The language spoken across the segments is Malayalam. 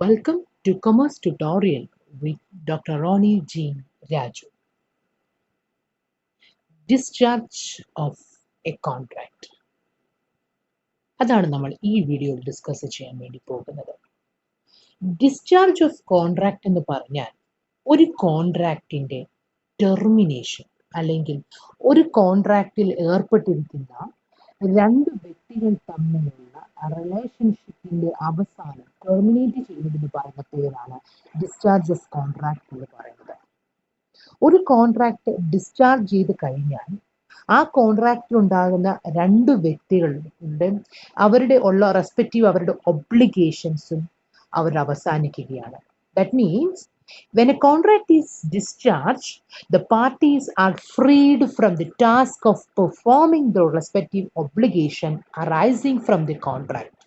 Welcome to Commerce Tutorial with Dr. Ronnie Jean Raju. Discharge of a contract. അതാണ് നമ്മൾ ഈ വീഡിയോയിൽ ഡിസ്കസ് ചെയ്യാൻ വേണ്ടി പോകുന്നത്. ഡിസ്ചാർജ് ഓഫ് കോൺട്രാക്ട് എന്ന് പറഞ്ഞാൽ ഒരു കോൺട്രാക്റ്റിന്റെ ടെർമിനേഷൻ അല്ലെങ്കിൽ ഒരു കോൺട്രാക്റ്റിൽ ഏർപ്പെട്ടിരിക്കുന്ന രണ്ട് വ്യക്തികൾ തമ്മിലുള്ള റിലേഷൻഷിപ്പിന്റെ അവസാനം ടെർമിനേറ്റ് ചെയ്യുന്നതിന് പറയുന്ന പേരാണ് ഡിസ്ചാർജ് ഓഫ് കോൺട്രാക്ട് എന്ന് പറയുന്നത്. ഒരു കോൺട്രാക്ട് ഡിസ്ചാർജ് ചെയ്ത് കഴിഞ്ഞാൽ ആ കോൺട്രാക്റ്റിൽ ഉണ്ടാകുന്ന രണ്ട് വ്യക്തികളുടെ അവരുടെ റെസ്പെക്റ്റീവ് അവരുടെ ഒബ്ലിഗേഷൻസും അവർ അവസാനിക്കുകയാണ്. That means when a contract is discharged, the parties are freed from the task of performing the respective obligation arising from the contract.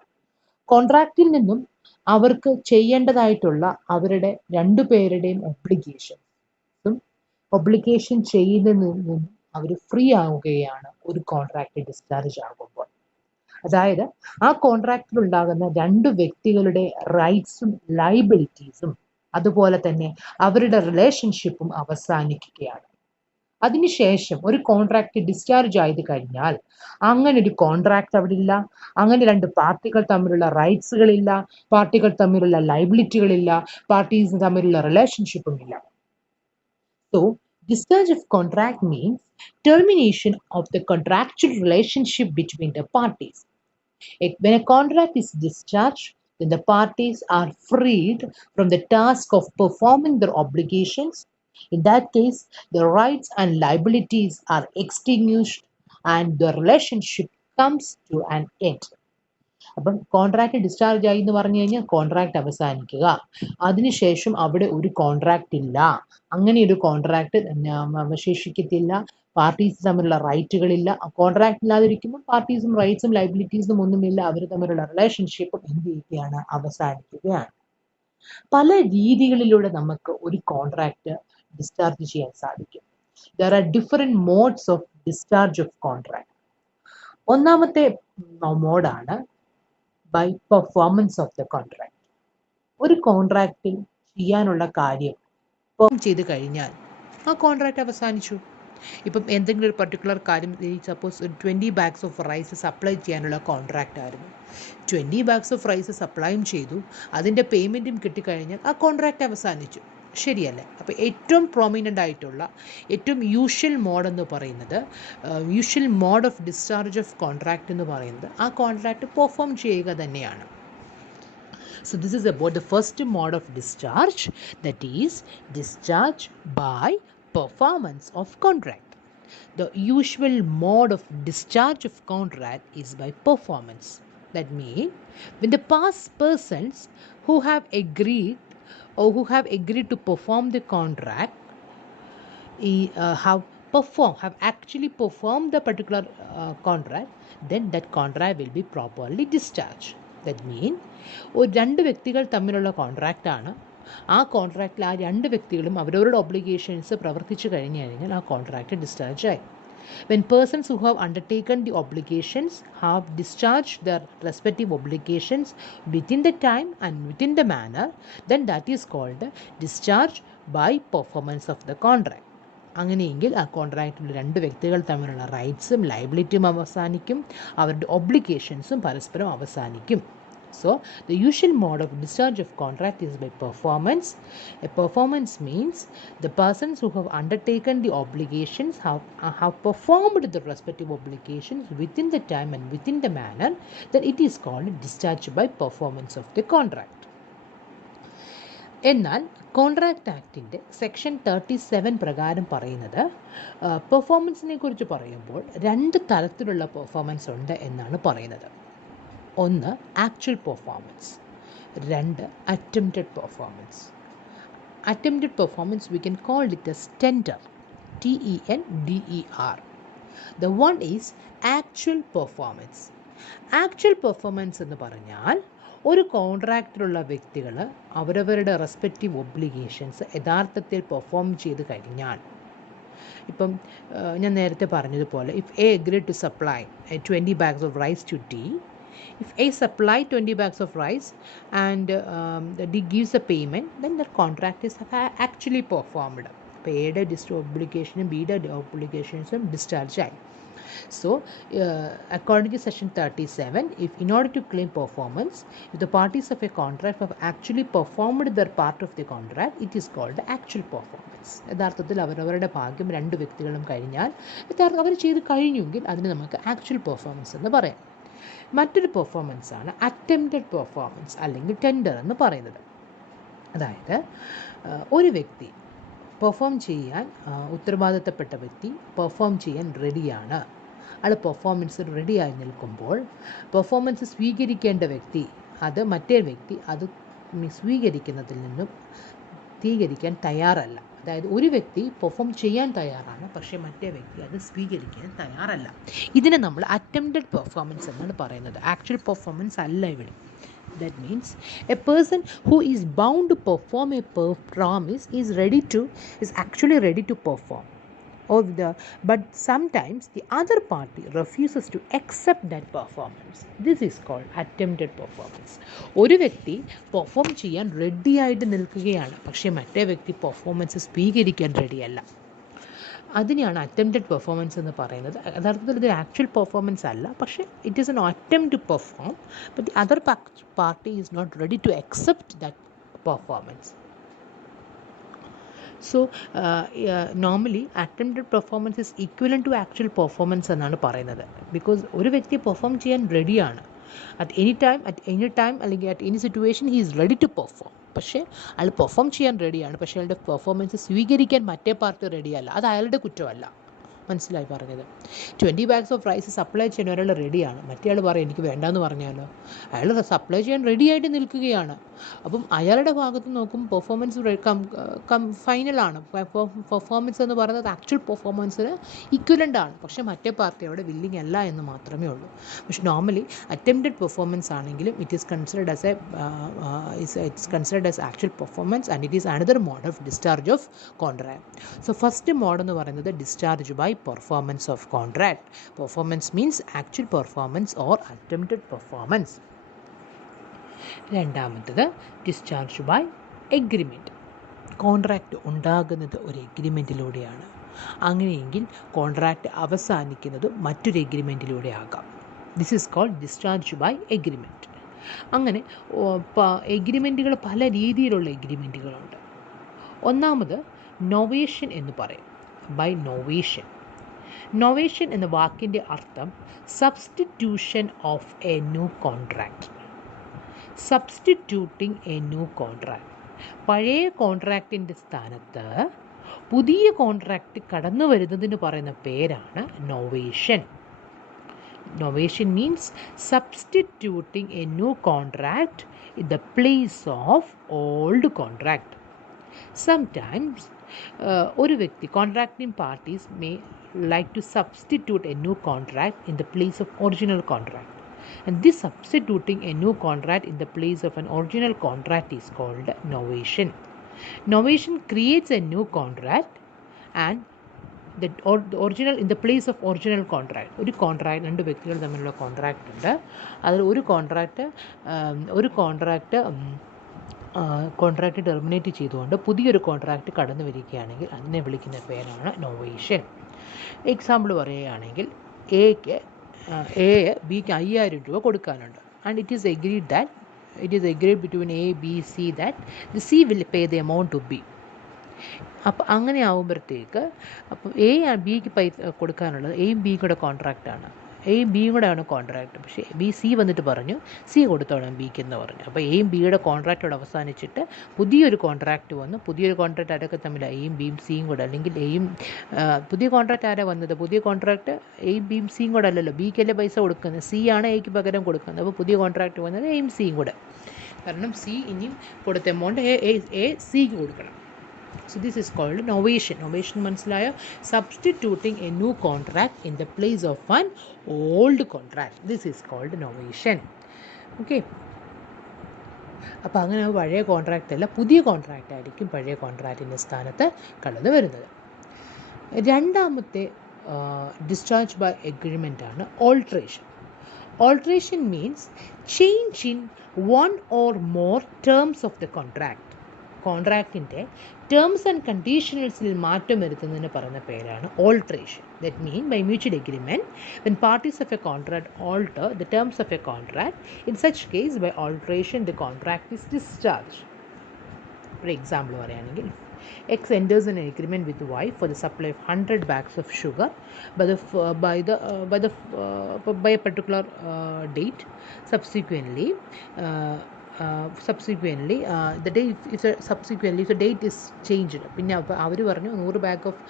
കോൺട്രാക്റ്റിൽ നിന്നും അവർക്ക് ചെയ്യേണ്ടതായിട്ടുള്ള അവരുടെ രണ്ടുപേരുടെയും ഒബ്ലിഗേഷൻ ചെയ്യുന്നതിൽ നിന്നും അവർ ഫ്രീ ആവുകയാണ് ഒരു കോൺട്രാക്ട് ഡിസ്ചാർജ് ആകുമ്പോൾ. അതായത് ആ കോൺട്രാക്റ്റിൽ ഉണ്ടാകുന്ന രണ്ട് വ്യക്തികളുടെ റൈറ്റ്സും ലയബിലിറ്റീസും അതുപോലെ തന്നെ അവരുടെ റിലേഷൻഷിപ്പും അവസാനിക്കുകയാണ്. അതിനുശേഷം ഒരു കോൺട്രാക്ട് ഡിസ്ചാർജ് ആയത് കഴിഞ്ഞാൽ അങ്ങനെ ഒരു കോൺട്രാക്ട് അവിടെ ഇല്ല, അങ്ങനെ രണ്ട് പാർട്ടികൾ തമ്മിലുള്ള റൈറ്റ്സുകളില്ല, പാർട്ടികൾ തമ്മിലുള്ള ലയബിലിറ്റികളില്ല, പാർട്ടീസ് തമ്മിലുള്ള റിലേഷൻഷിപ്പും ഇല്ല. So, discharge of contract means termination of the contractual relationship between the parties. When a contract is discharged, then the parties are freed from the task of performing their obligations. In that case, the rights and liabilities are extinguished and the relationship comes to an end. അപ്പം കോൺട്രാക്ട് ഡിസ്ചാർജ് ആയി എന്ന് പറഞ്ഞു കഴിഞ്ഞാൽ കോൺട്രാക്ട് അവസാനിക്കുക, അതിനുശേഷം അവിടെ ഒരു കോൺട്രാക്ട് ഇല്ല, അങ്ങനെ ഒരു കോൺട്രാക്ട് അവശേഷിക്കത്തില്ല, പാർട്ടീസ് തമ്മിലുള്ള റൈറ്റുകളില്ല. കോൺട്രാക്ട് ഇല്ലാതിരിക്കുമ്പോൾ പാർട്ടീസും റൈറ്റ്സും ലയബിലിറ്റീസും ഒന്നുമില്ല, അവർ തമ്മിലുള്ള റിലേഷൻഷിപ്പും എന്ത് ചെയ്യുകയാണ്, അവസാനിക്കുകയാണ്. പല രീതികളിലൂടെ നമുക്ക് ഒരു കോൺട്രാക്ട് ഡിസ്ചാർജ് ചെയ്യാൻ സാധിക്കും. There are different modes of discharge of contract. ഒന്നാമത്തെ മോഡാണ് by performance of the contract. ഒരു കോൺട്രാക്റ്റിൽ ചെയ്യാനുള്ള കാര്യം പെർഫോം ചെയ്ത് കഴിഞ്ഞാൽ ആ കോൺട്രാക്ട് അവസാനിച്ചു. ഇപ്പം എന്തെങ്കിലും ഒരു പർട്ടിക്കുലർ കാര്യം, സപ്പോസ് ഒരു 20 bags ഓഫ് റൈസ് സപ്ലൈ ചെയ്യാനുള്ള കോൺട്രാക്റ്റ് ആയിരുന്നു. 20 bags ഓഫ് റൈസ് സപ്ലൈയും ചെയ്തു, അതിൻ്റെ പേയ്മെൻറ്റും കിട്ടിക്കഴിഞ്ഞാൽ ആ കോൺട്രാക്റ്റ് അവസാനിച്ചു, ശരിയല്ലേ? അപ്പോൾ ഏറ്റവും പ്രോമിനൻ്റ് ആയിട്ടുള്ള ഏറ്റവും യൂഷ്വൽ മോഡ് എന്ന് പറയുന്നത്, usual mode of discharge of contract എന്ന് പറയുന്നത് ആ കോൺട്രാക്റ്റ് പെർഫോം ചെയ്യുക തന്നെയാണ്. So this is about the first mode of discharge, that is discharge by performance of contract. The usual mode of discharge of contract is by performance. That means when the past persons who have agreed to perform the contract have actually performed the particular contract, then that contract will be properly discharged. That മീൻ ഒരു രണ്ട് വ്യക്തികൾ തമ്മിലുള്ള കോൺട്രാക്റ്റാണ്. ആ കോൺട്രാക്റ്റിൽ ആ രണ്ട് വ്യക്തികളും അവരവരുടെ ഒബ്ലിഗേഷൻസ് പ്രവർത്തിച്ചു കഴിഞ്ഞു കഴിഞ്ഞാൽ ആ കോൺട്രാക്റ്റ് ഡിസ്ചാർജ് ആയി. When persons who have undertaken the obligations have discharged their respective obligations within the time and within the manner, then that is called discharge by performance of the contract. അങ്ങനെയെങ്കിൽ ആ കോൺട്രാക്റ്റിൽ രണ്ട് വ്യക്തികൾ തമ്മിലുള്ള റൈറ്റ്സും ലയബിലിറ്റിയും അവസാനിക്കും, അവരുടെ ഒബ്ലിഗേഷൻസും പരസ്പരം അവസാനിക്കും. So, the usual mode of discharge of contract is by performance. A performance means the persons who have undertaken the obligations have performed the respective obligations within the time and within the manner, that it is called discharge by performance of the contract. എന്നാൽ കോൺട്രാക്ട് ആക്ടിൻ്റെ സെക്ഷൻ 37 പ്രകാരം പറയുന്നത്, പെർഫോമൻസിനെ കുറിച്ച് പറയുമ്പോൾ രണ്ട് തരത്തിലുള്ള പെർഫോമൻസ് ഉണ്ട് എന്നാണ് പറയുന്നത്. ഒന്ന് ആക്ച്വൽ പെർഫോമൻസ്, രണ്ട് attempted performance. Attempted performance we can call it S tender, TENDER. The one is actual performance. Actual performance എന്ന് പറഞ്ഞാൽ ഒരു കോൺട്രാക്റ്റിലുള്ള വ്യക്തികൾ അവരവരുടെ റെസ്പെക്റ്റീവ് ഒബ്ലിഗേഷൻസ് യഥാർത്ഥത്തിൽ പെർഫോം ചെയ്ത് കഴിഞ്ഞാൽ, ഇപ്പം ഞാൻ നേരത്തെ പറഞ്ഞതുപോലെ, if a agreed to supply 20 bags of rice to D, If A supplied 20 bags of rice and D gives a payment, then the contract is actually performed. അപ്പോൾ എയുടെ ഒബ്ലിഗേഷനും ബിയുടെ ഒബ്ലിഗേഷൻസും ഡിസ്ചാർജ് ആയി. So, according to section 37, if in order to claim performance, if the parties of a contract have actually performed their part of the contract, it is called the actual performance. യഥാർത്ഥത്തിൽ അവരവരുടെ ഭാഗ്യം രണ്ട് വ്യക്തികളും കഴിഞ്ഞാൽ അവർ ചെയ്ത് കഴിഞ്ഞെങ്കിൽ അതിന് നമുക്ക് ആക്ച്വൽ പെർഫോമൻസ് എന്ന് പറയാം. മറ്റൊരു പെർഫോമൻസ് ആണ് അറ്റംപ്റ്റഡ് പെർഫോമൻസ് അല്ലെങ്കിൽ ടെൻഡർ എന്ന് പറയുന്നത്. അതായത് ഒരു വ്യക്തി പെർഫോം ചെയ്യാൻ ഉത്തരവാദിത്തപ്പെട്ട വ്യക്തി പെർഫോം ചെയ്യാൻ റെഡിയാണ്. അയാൾ പെർഫോമൻസ് റെഡിയായി നിൽക്കുമ്പോൾ പെർഫോമൻസ് സ്വീകരിക്കേണ്ട വ്യക്തി മറ്റേ വ്യക്തി അത് സ്വീകരിക്കുന്നതിൽ നിന്നും സ്വീകരിക്കാൻ തയ്യാറല്ല. അതായത് ഒരു വ്യക്തി പെർഫോം ചെയ്യാൻ തയ്യാറാണ്, പക്ഷേ മറ്റേ വ്യക്തി അത് സ്വീകരിക്കാൻ തയ്യാറല്ല. ഇതിനെ നമ്മൾ അറ്റംപ്റ്റഡ് പെർഫോമൻസ് എന്നാണ് പറയുന്നത്. ആക്ച്വൽ പെർഫോമൻസ് അല്ല ഇവിടെ. That means a person who is bound to perform a promise is actually ready to perform. But sometimes the other party refuses to accept that performance. This is called attempted performance. ഒരു വ്യക്തി പെർഫോം ചെയ്യാൻ റെഡി ആയിട്ട് നിൽക്കുകയാണ്, പക്ഷേ മറ്റേ വ്യക്തി പെർഫോമൻസ് സ്വീകരിക്കാൻ റെഡിയല്ല. അതിനെയാണ് അറ്റംപ്റ്റഡ് പെർഫോമൻസ് എന്ന് പറയുന്നത്. യഥാർത്ഥത്തിൽ ഇത് ആക്ച്വൽ പെർഫോമൻസ് അല്ല, പക്ഷേ it is an attempt to perform, but the other party is not ready to accept that performance. So normally attempted performance is equivalent to actual performance എന്നാണ് പറയുന്നത്. ബിക്കോസ് ഒരു വ്യക്തി പെർഫോം ചെയ്യാൻ റെഡിയാണ്. അറ്റ് എനി ടൈം അല്ലെങ്കിൽ at any situation he is ready to perform. പക്ഷേ അയാൾ പെർഫോം ചെയ്യാൻ റെഡിയാണ്, പക്ഷേ അയാളുടെ പെർഫോമൻസ് സ്വീകരിക്കാൻ മറ്റേ പാർട്ടി റെഡിയല്ല. അത് അയാളുടെ കുറ്റമല്ല. മനസ്സിലായി പറഞ്ഞത്? 20 ബാഗ്സ് ഓഫ് റൈസ് സപ്ലൈ ചെയ്യാൻ ഒരാൾ റെഡിയാണ്, മറ്റേ ആൾ പറയും എനിക്ക് വേണ്ടാന്ന് പറഞ്ഞാലോ. അയാൾ സപ്ലൈ ചെയ്യാൻ റെഡിയായിട്ട് നിൽക്കുകയാണ്. അപ്പം അയാളുടെ ഭാഗത്ത് നോക്കും പെർഫോമൻസ് ഫൈനലാണ്. പെർഫോമൻസ് എന്ന് പറയുന്നത് ആക്ച്വൽ പെർഫോമൻസിന് ഈക്വലൻ്റ് ആണ്, പക്ഷേ മറ്റേ പാർട്ടി അവിടെ വില്ലിങ് അല്ല എന്ന് മാത്രമേ ഉള്ളൂ. പക്ഷെ നോർമലി അറ്റംപ്റ്റഡ് പെർഫോമൻസ് ആണെങ്കിലും it is considered as actual performance and it is another mode of discharge of contract. So first mode എന്ന് പറയുന്നത് discharge by performance of contract. Performance means actual performance or attempted performance. രണ്ടാമത്തേത് ഡിസ്ചാർജ് ബൈ എഗ്രിമെൻറ്റ്. കോൺട്രാക്റ്റ് ഉണ്ടാകുന്നത് ഒരു എഗ്രിമെൻറ്റിലൂടെയാണ്. അങ്ങനെയെങ്കിൽ കോൺട്രാക്റ്റ് അവസാനിക്കുന്നത് മറ്റൊരു എഗ്രിമെൻറ്റിലൂടെ ആകാം. This is called discharge by agreement. അങ്ങനെ എഗ്രിമെൻറ്റുകൾ പല രീതിയിലുള്ള എഗ്രിമെൻറ്റുകളുണ്ട്. ഒന്നാമത് നൊവേഷൻ എന്ന് പറയും. By novation. നൊവേഷൻ എന്ന വാക്കിൻ്റെ അർത്ഥം substitution of A new contract. Substituting a new contract. പഴയ കോൺട്രാക്റ്റിൻ്റെ സ്ഥാനത്ത് പുതിയ കോൺട്രാക്റ്റ് കടന്നു വരുന്നതിന് പറയുന്ന പേരാണ് novation. Novation means substituting a new contract in the place of old contract. Sometimes ഒരു വ്യക്തി contracting parties may like to substitute a new contract in the place of original contract. And this substituting a new contract in the place of an original contract is called novation. Novation creates a new contract and the original in the place of original contract. ഒരു കോൺട്രാക്ട്, രണ്ട് വ്യക്തികൾ തമ്മിലുള്ള കോൺട്രാക്റ്റ് ഉണ്ട്. അതിൽ ഒരു കോൺട്രാക്റ്റ് ടെർമിനേറ്റ് ചെയ്തുകൊണ്ട് പുതിയൊരു കോൺട്രാക്റ്റ് കടന്നു വരികയാണെങ്കിൽ അതിനെ വിളിക്കുന്ന പേരാണ് നൊവേഷൻ. എക്സാമ്പിൾ പറയുകയാണെങ്കിൽ എ ബിക്ക് 5000 രൂപ കൊടുക്കാനുണ്ട്. And it is agreed between A B C that the C will pay the amount to B. അപ്പം അങ്ങനെ ആകുമ്പോഴത്തേക്ക് അപ്പം ബിക്ക് പൈസ കൊടുക്കാനുള്ളത് എയും ബിയും കൂടെ കോൺട്രാക്റ്റാണ്. എയും ബിയും കൂടെ ആണ് കോൺട്രാക്റ്റ്. പക്ഷേ ബി സി വന്നിട്ട് പറഞ്ഞു സി കൊടുത്തോളാം ബിക്ക് എന്ന് പറഞ്ഞു. അപ്പോൾ എയും ബിയുടെ കോൺട്രാക്റ്റോട് അവസാനിച്ചിട്ട് പുതിയൊരു കോൺട്രാക്റ്റ് വന്നു. പുതിയൊരു കോൺട്രാക്റ്റ് ആരൊക്കെ തമ്മിൽ എയും ബിയും സിയും കൂടെ, അല്ലെങ്കിൽ പുതിയ കോൺട്രാക്റ്റ് ആരാ വന്നത്? പുതിയ കോൺട്രാക്റ്റ് എയും ബിയും സിയും കൂടെ അല്ലല്ലോ, ബിക്കല്ലേ പൈസ കൊടുക്കുന്നത്, സി ആണ് എക്ക് പകരം കൊടുക്കുന്നത്. അപ്പോൾ പുതിയ കോൺട്രാക്റ്റ് വന്നത് എയും സിയും കൂടെ. കാരണം സി ഇനിയും കൊടുത്ത എമൗണ്ട് എ സിക്ക് കൊടുക്കണം. So this is called novation. Novation മനസ്സിലായോ? Substituting a new contract in the place of an old contract. This is called novation. Okay. അപ്പോൾ അങ്ങനെ പഴയ കോൺട്രാക്റ്റ് അല്ല, പുതിയ കോൺട്രാക്റ്റ് ആയിരിക്കും പഴയ കോൺട്രാക്റ്റിൻ്റെ സ്ഥാനത്ത് കടന്നു വരുന്നത്. രണ്ടാമത്തെ ഡിസ്ചാർജ് ബൈ എഗ്രിമെൻ്റ് ആണ് alteration. Alteration means change in one or more terms of the contract. കോൺട്രാക്റ്റിൻ്റെ ടേംസ് ആൻഡ് കണ്ടീഷൻസിൽ മാറ്റം വരുത്തുന്നതിന് പറയുന്ന പേരാണ് alteration. That mean by mutual agreement when parties of a contract alter the terms of a contract, in such case by alteration the contract is discharge. ഒരു എക്സാമ്പിൾ പറയുകയാണെങ്കിൽ, X enters an agreement with Y for the supply of 100 bags of sugar by a particular date. Subsequently, the date is changed. പിന്നെ അവർ പറഞ്ഞു 100 ബാഗ് ഓഫ്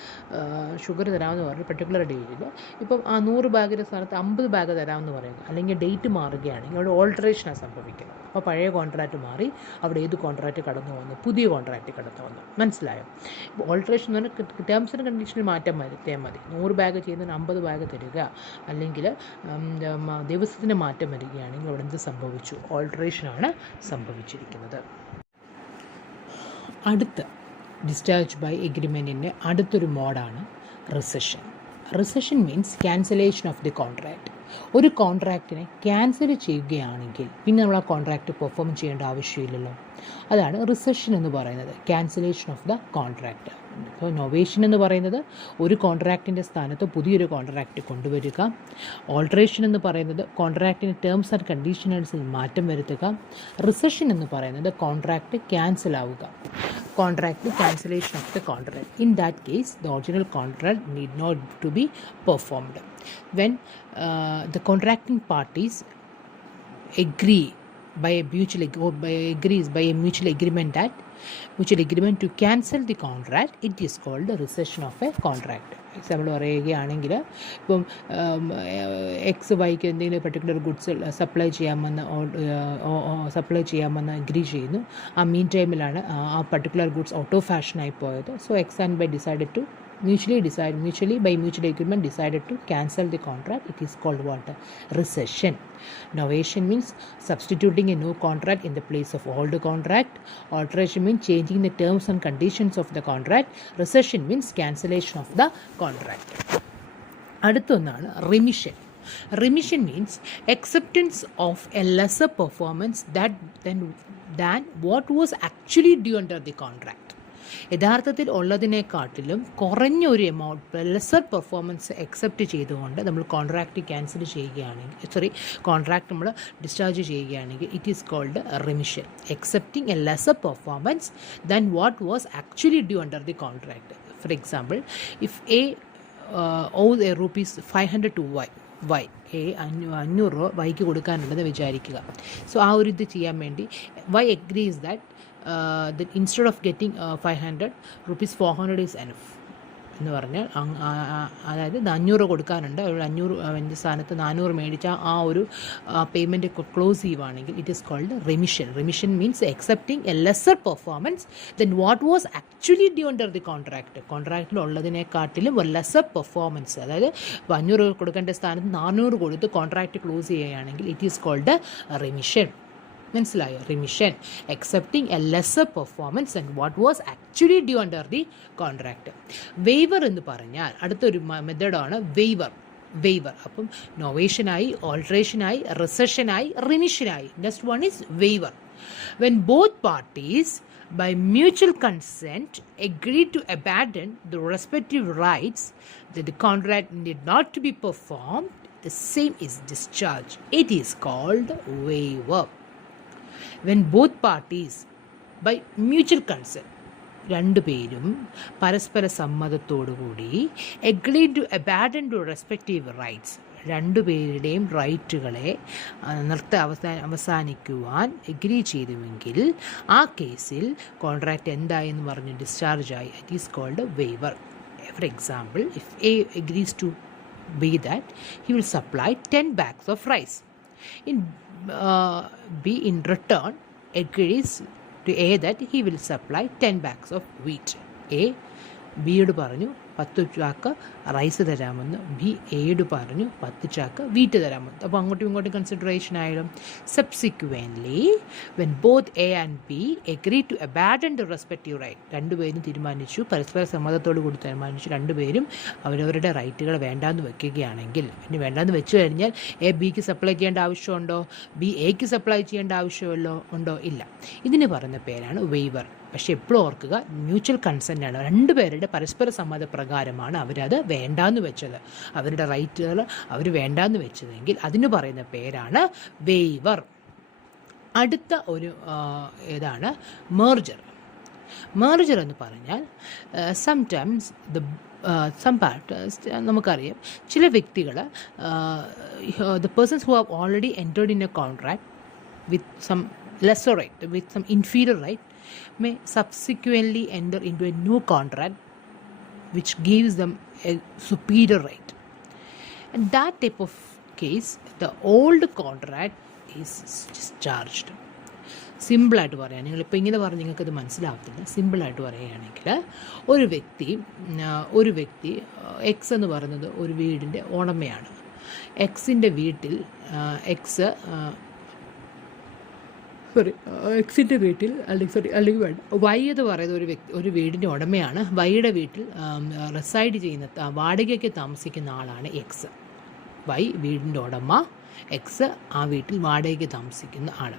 ഷുഗർ തരാമെന്ന് പറഞ്ഞു പെർട്ടിക്കുലർ ഡേറ്റിൽ. ഇപ്പം ആ 100 ബാഗിൻ്റെ സ്ഥാനത്ത് 50 ബാഗ് തരാമെന്ന് പറയുന്നു, അല്ലെങ്കിൽ ഡേറ്റ് മാറുകയാണെങ്കിൽ അവിടെ ഓൾട്രേഷനാണ് സംഭവിക്കുന്നത്. അപ്പോൾ പഴയ കോൺട്രാക്റ്റ് മാറി അവിടെ ഏത് കോൺട്രാക്റ്റ് കടന്നു വന്നു, പുതിയ കോൺട്രാക്റ്റ് കടന്നു വന്നു. മനസ്സിലായോ? ഇപ്പോൾ ഓൾട്രേഷൻ എന്ന് പറഞ്ഞാൽ ടേംസ് ആൻഡ് കണ്ടീഷനിൽ മാറ്റം വരുത്തിയാൽ മതി. 100 ബാഗ് ചെയ്യുന്നതിന് 50 ബാഗ് തരിക, അല്ലെങ്കിൽ ദിവസത്തിന് മാറ്റം വരികയാണെങ്കിൽ അവിടെ എന്ത് സംഭവിച്ചു? ഓൾട്രേഷനാണ് സംഭവിച്ചിരിക്കുന്നത്. അടുത്ത ഡിസ്ചാർജ് ബൈ എഗ്രിമെൻറ്റിൻ്റെ അടുത്തൊരു മോഡാണ് rescission. Rescission means cancellation of the contract. ഒരു കോൺട്രാക്റ്റിനെ ക്യാൻസൽ ചെയ്യുകയാണെങ്കിൽ പിന്നെ നമ്മൾ ആ കോൺട്രാക്റ്റ് പെർഫോം ചെയ്യേണ്ട ആവശ്യമില്ലല്ലോ. അതാണ് റിസഷൻ എന്ന് പറയുന്നത്, ക്യാൻസലേഷൻ ഓഫ് ദ കോൺട്രാക്റ്റ്. ഇപ്പോൾ നൊവേഷൻ എന്ന് പറയുന്നത് ഒരു കോൺട്രാക്റ്റിൻ്റെ സ്ഥാനത്ത് പുതിയൊരു കോൺട്രാക്റ്റ് കൊണ്ടുവരിക. ഓൾട്രേഷൻ എന്ന് പറയുന്നത് കോൺട്രാക്റ്റിൻ്റെ ടേംസ് ആൻഡ് കണ്ടീഷൻസിൽ മാറ്റം വരുത്തുക. റിസഷൻ എന്ന് പറയുന്നത് കോൺട്രാക്റ്റ് ക്യാൻസൽ ആവുക. Contract cancellation of the contract. In that case the original contract need not to be performed. When the contracting parties agree by a mutual agreement to cancel the contract, it is called the rescission of a contract. Example പറയുകയാണെങ്കിൽ, ഇപ്പം എക്സ് വൈക്ക് എന്തെങ്കിലും പെർട്ടിക്കുലർ ഗുഡ്സ് സപ്ലൈ ചെയ്യാമെന്ന് അഗ്രി ചെയ്യുന്നു. ആ മീൻ ടൈമിലാണ് ആ പർട്ടിക്കുലർ ഗുഡ്സ് ഔട്ട് ഓഫ് ഫാഷനായി പോയത്. So X and Y decided to by mutual agreement decided to cancel the contract. It is called what? Rescission. Novation means substituting a new contract in the place of old contract. Alteration means changing the terms and conditions of the contract. Rescission means cancellation of the contract. അടുത്തൊന്നാണ് remission. Remission means acceptance of a lesser performance than what was actually due under the contract. യഥാർത്ഥത്തിൽ ഉള്ളതിനെക്കാട്ടിലും കുറഞ്ഞ ഒരു എമൗണ്ട് ലെസർ പെർഫോമൻസ് അക്സെപ്റ്റ് ചെയ്തുകൊണ്ട് നമ്മൾ കോൺട്രാക്റ്റ് ക്യാൻസൽ ചെയ്യുകയാണെങ്കിൽ കോൺട്രാക്റ്റ് നമ്മൾ ഡിസ്ചാർജ് ചെയ്യുകയാണെങ്കിൽ it is called remission. Accepting a lesser performance than what was actually due under the contract. For example, if A owes a ₹500 to Y, 500 രൂപ വൈക്ക് കൊടുക്കാനുണ്ടെന്ന് വിചാരിക്കുക. സോ ആ ഒരു ഇത് ചെയ്യാൻ വേണ്ടി Y agrees that that instead of getting 500 rupees 400 is enough എന്ന് പറഞ്ഞാൽ, അതായത് 500 കൊടുക്കാനുണ്ട്, 500 അതിൻ്റെ സ്ഥാനത്ത് 400 മേടിച്ചാൽ ആ ഒരു പേയ്മെൻറ്റ് ക്ലോസ് ചെയ്യുവാണെങ്കിൽ it is called remission. Remission means accepting a lesser performance then what was actually due under the contract. കോൺട്രാക്റ്റിലുള്ളതിനെക്കാട്ടിലും ഒരു ലെസർ പെർഫോമൻസ്, അതായത് 500 കൊടുക്കേണ്ട സ്ഥാനത്ത് 400 കൊടുത്ത് കോൺട്രാക്റ്റ് ക്ലോസ് ചെയ്യുകയാണെങ്കിൽ ഇറ്റ് ഈസ് കോൾഡ് റെമിഷൻ. മനസ്സിലായോ? Remission, accepting a lesser performance and what was actually due under the contract. Waiver എന്ന് പറഞ്ഞാൽ അടുത്തൊരു മെത്തേഡാണ് വെയ്വർ. അപ്പം നൊവേഷനായി, ഓൾട്രേഷനായി, റിസഷനായി, റിമിഷനായി. Next one is waiver. When both parties by mutual consent agree to abandon the respective rights that the contract need not to be performed, the same is discharged. It is called waiver. When both parties by mutual consent, രണ്ടുപേരും പരസ്പര സമ്മതത്തോടുകൂടി agree to abandon to respective rights, രണ്ടുപേരുടെയും റൈറ്റുകളെ അവസാനിക്കുവാൻ എഗ്രി ചെയ്തുവെങ്കിൽ ആ കേസിൽ കോൺട്രാക്റ്റ് എന്തായെന്ന് പറഞ്ഞ് ഡിസ്ചാർജായി. It is called waiver. For example, if A agrees to B that he will supply 10 bags of rice. B in return agrees to A that he will supply 10 bags of wheat. A ബിയോട് പറഞ്ഞു 10 ചാക്ക് റൈസ് തരാമെന്ന് ബി എയോട് പറഞ്ഞു 10 ചാക്ക് വീറ്റ് തരാമെന്ന്. അപ്പോൾ അങ്ങോട്ടും ഇങ്ങോട്ടും കൺസിഡറേഷൻ ആയാലും subsequently when both A and B agree to abandon the respective right, രണ്ടുപേരും തീരുമാനിച്ചു, പരസ്പര സമ്മതത്തോടു കൂടി തീരുമാനിച്ചു, രണ്ടുപേരും അവരവരുടെ റൈറ്റുകൾ വേണ്ടാന്ന് വെക്കുകയാണെങ്കിൽ, ഇനി വേണ്ടാന്ന് വെച്ച് കഴിഞ്ഞാൽ എ ബിക്ക് സപ്ലൈ ചെയ്യേണ്ട ആവശ്യമുണ്ടോ, ബി എക്ക് സപ്ലൈ ചെയ്യേണ്ട ആവശ്യമല്ലോ ഉണ്ടോ? ഇല്ല. ഇതിന് പറയുന്ന പേരാണ് വെയ്വർ. പക്ഷേ എപ്പോഴും ഓർക്കുക, മ്യൂച്വൽ കൺസെൻ്റ് ആണ്, രണ്ടുപേരുടെ പരസ്പര സമ്മതപ്രകാരമാണ് അവരത് വേണ്ടാന്ന് വെച്ചത്, അവരുടെ റൈറ്റുകൾ അവർ വേണ്ടാന്ന് വെച്ചതെങ്കിൽ അതിന് പറയുന്ന പേരാണ് വെയ്വർ. അടുത്ത ഒരു ഏതാണ് മെർജർ. മെർജർ എന്ന് പറഞ്ഞാൽ സംടൈംസ് നമുക്കറിയാം ചില വ്യക്തികൾ the persons who have already entered in a contract with some lesser right, with some inferior right, may subsequently enter into a new contract which gives them a superior right. And that type of case, the old contract is discharged. സിമ്പിളായിട്ട് പറയാം, നിങ്ങളിപ്പോൾ ഇങ്ങനെ പറഞ്ഞ് നിങ്ങൾക്കത് മനസ്സിലാവത്തില്ല. സിമ്പിളായിട്ട് പറയുകയാണെങ്കിൽ ഒരു വ്യക്തി എക്സ് എന്ന് പറയുന്നത് ഒരു വീടിൻ്റെ ഉടമയാണ്. എക്സിൻ്റെ വീട്ടിൽ എക്സിൻ്റെ വീട്ടിൽ അല്ലെങ്കിൽ വേണ്ട വൈ എന്ന് പറയുന്ന ഒരു വീടിൻ്റെ ഉടമയാണ്. വൈയുടെ വീട്ടിൽ റെസൈഡ് ചെയ്യുന്ന വാടകയ്ക്ക് താമസിക്കുന്ന ആളാണ് എക്സ്. വൈ വീടിൻ്റെ ഉടമ, എക്സ് ആ വീട്ടിൽ വാടകയ്ക്ക് താമസിക്കുന്ന ആൾ.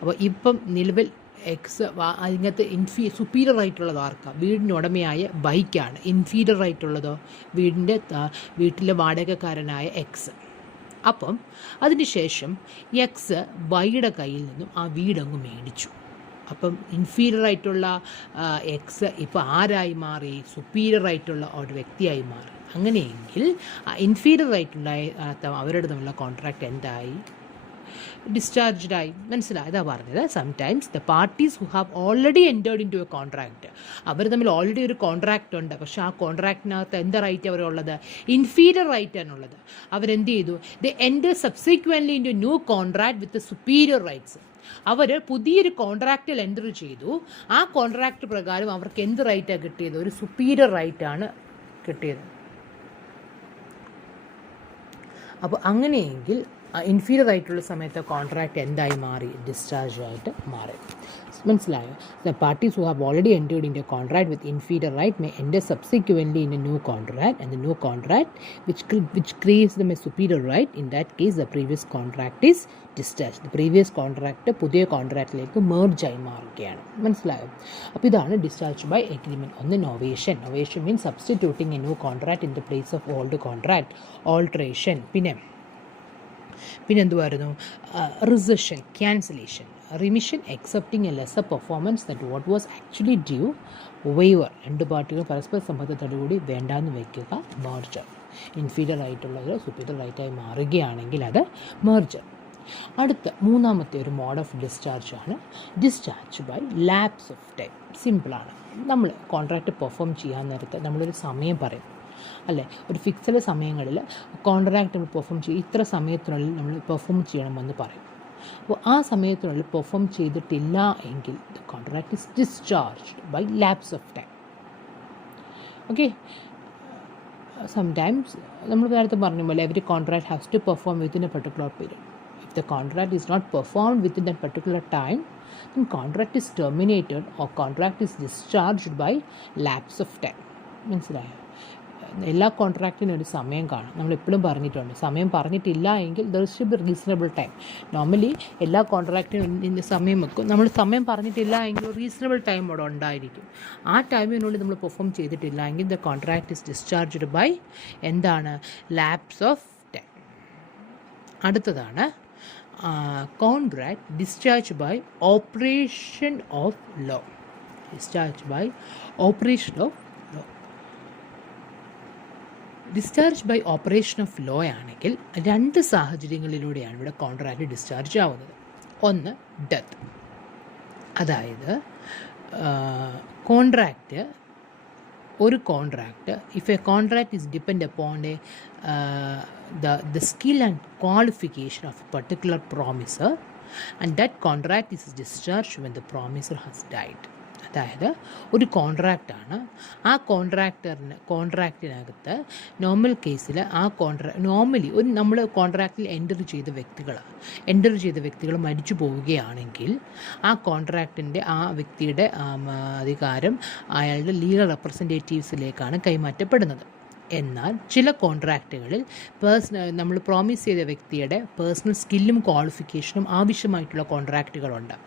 അപ്പോൾ ഇപ്പം നിലവിൽ എക്സ് അതിനകത്ത് സുപ്പീരിയർ ആയിട്ടുള്ളത് ആർക്കാണ്? വീടിൻ്റെ ഉടമയായ വൈക്കാണ്. ഇൻഫീരിയർ ആയിട്ടുള്ളതോ വീട്ടിലെ വാടകക്കാരനായ എക്സ്. അപ്പം അതിനുശേഷം എക്സ് വൈയുടെ കയ്യിൽ നിന്നും ആ വീടങ്ങ് മേടിച്ചു. അപ്പം ഇൻഫീരിയർ ആയിട്ടുള്ള എക്സ് ഇപ്പോൾ ആരായി മാറി? സുപ്പീരിയർ ആയിട്ടുള്ള ഒരു വ്യക്തിയായി മാറി. അങ്ങനെയെങ്കിൽ ഇൻഫീരിയർ ആയിട്ടുള്ള അവരുടെ തമ്മിലുള്ള കോൺട്രാക്റ്റ് എന്തായി? ഡിസ്ചാർജ്ഡ് ആയി. മനസ്സിലായതാ പറഞ്ഞത്. Sometimes the parties who have already entered in to a contract, അവർ തമ്മിൽ ഓൾറെഡി ഒരു കോൺട്രാക്റ്റ് ഉണ്ട്, പക്ഷേ ആ കോൺട്രാക്റ്റിനകത്ത് എന്താ റൈറ്റ് അവരുള്ളത്? ഇൻഫീരിയർ റൈറ്റ് ആണുള്ളത്. അവരെന്ത് ചെയ്തു? They enter subsequently in to new contract with superior rights. അവർ പുതിയൊരു കോൺട്രാക്റ്റിൽ എൻ്റർ ചെയ്തു. ആ കോൺട്രാക്റ്റ് പ്രകാരം അവർക്ക് എന്ത് റൈറ്റാണ് കിട്ടിയത്? ഒരു സുപ്പീരിയർ റൈറ്റാണ് കിട്ടിയത്. അപ്പോൾ അങ്ങനെയെങ്കിൽ ഇൻഫീരിയർ ആയിട്ടുള്ള സമയത്ത് കോൺട്രാക്റ്റ് എന്തായി മാറി? ഡിസ്ചാർജ് ആയിട്ട് മാറി. മനസ്സിലായോ? The parties who have already entered in a contract with inferior right may enter subsequently in a new contract and the new contract which creates them a superior right. In that case the previous contract is discharge. The previous contract പുതിയ കോൺട്രാക്റ്റിലേക്ക് മെർജായി മാറുകയാണ്. മനസ്സിലായോ? അപ്പോൾ ഇതാണ് ഡിസ്ചാർജ് ബൈ എഗ്രിമെൻറ്റ്. ഒന്ന് novation. Novation means substituting a new contract in the place of old contract. Alteration. പിന്നെ എന്തുവായിരുന്നു? Rescission, cancellation, remission, accepting a lesser performance that what was actually due, waiver. രണ്ട് പാർട്ടികൾ പരസ്പര സമ്മതത്തോടുകൂടി വേണ്ടാന്ന് വയ്ക്കുക. മെർജർ. ഇൻഫീരിയർ ആയിട്ടുള്ളത് സുപ്പീരിയർ റൈറ്റായി മാറുകയാണെങ്കിൽ അത് മെർജർ. അടുത്ത മൂന്നാമത്തെ ഒരു മോഡ് ഓഫ് ഡിസ്ചാർജ് ആണ് discharge by lapse of time. സിമ്പിളാണ്. നമ്മൾ കോൺട്രാക്റ്റ് പെർഫോം ചെയ്യാൻ നേരത്തെ നമ്മളൊരു സമയം പറയും, അല്ലേ? ഒരു ഫിക്സഡ് സമയങ്ങളിൽ കോൺട്രാക്റ്റ് നമ്മൾ പെർഫോം ചെയ്യും, ഇത്ര സമയത്തിനുള്ളിൽ നമ്മൾ പെർഫോം ചെയ്യണമെന്ന് പറയും. അപ്പോൾ ആ സമയത്തിനുള്ളിൽ പെർഫോം ചെയ്തിട്ടില്ല എങ്കിൽ the contract is discharged by lapse of time. Okay. Sometimes നമ്മൾ നേരത്തെ പറഞ്ഞ പോലെ every contract has to perform within a particular period. If the contract is not performed within the particular time, then contract is terminated or contract is discharged by lapse of time. മനസ്സിലായോ? എല്ലാ കോൺട്രാക്റ്റിനും ഒരു സമയം കാണും. നമ്മളെപ്പോഴും പറഞ്ഞിട്ടുണ്ട്, സമയം പറഞ്ഞിട്ടില്ല എങ്കിൽ there should be reasonable time. Normally എല്ലാ കോൺട്രാക്റ്റിനും സമയം വെക്കും. നമ്മൾ സമയം പറഞ്ഞിട്ടില്ല എങ്കിൽ റീസണബിൾ ടൈം അവിടെ ഉണ്ടായിരിക്കും. ആ ടൈമിനുള്ളിൽ നമ്മൾ പെർഫോം ചെയ്തിട്ടില്ല എങ്കിൽ the contract is discharged by എന്താണ്? Lapse of time. അടുത്തതാണ് contract discharge by operation of law. Discharge by operation of law. Discharge by operation of law ആണെങ്കിൽ രണ്ട് സാഹചര്യങ്ങളിലൂടെയാണ് ഇവിടെ കോൺട്രാക്റ്റ് ഡിസ്ചാർജ് ആവുന്നത്. ഒന്ന് ഡെത്ത്, അതായത് ഒരു contract if A contract is depend upon the skill and qualification of a particular promiser and that contract is discharged when the promiser has died. അതായത് ഒരു കോൺട്രാക്റ്റാണ്. ആ കോൺട്രാക്റ്റിനകത്ത് നോർമൽ കേസിൽ നോർമലി നമ്മൾ കോൺട്രാക്റ്റിൽ എൻ്റർ ചെയ്ത വ്യക്തികൾ മരിച്ചു പോവുകയാണെങ്കിൽ ആ കോൺട്രാക്റ്റിൻ്റെ ആ വ്യക്തിയുടെ അധികാരം അയാളുടെ ലീഗൽ റെപ്രസെൻറ്റേറ്റീവ്സിലേക്കാണ് കൈമാറ്റപ്പെടുന്നത്. എന്നാൽ ചില കോൺട്രാക്റ്റുകളിൽ നമ്മൾ പ്രോമിസ് ചെയ്ത വ്യക്തിയുടെ പേഴ്സണൽ സ്കില്ലും ക്വാളിഫിക്കേഷനും ആവശ്യമായിട്ടുള്ള കോൺട്രാക്റ്റുകളുണ്ട്.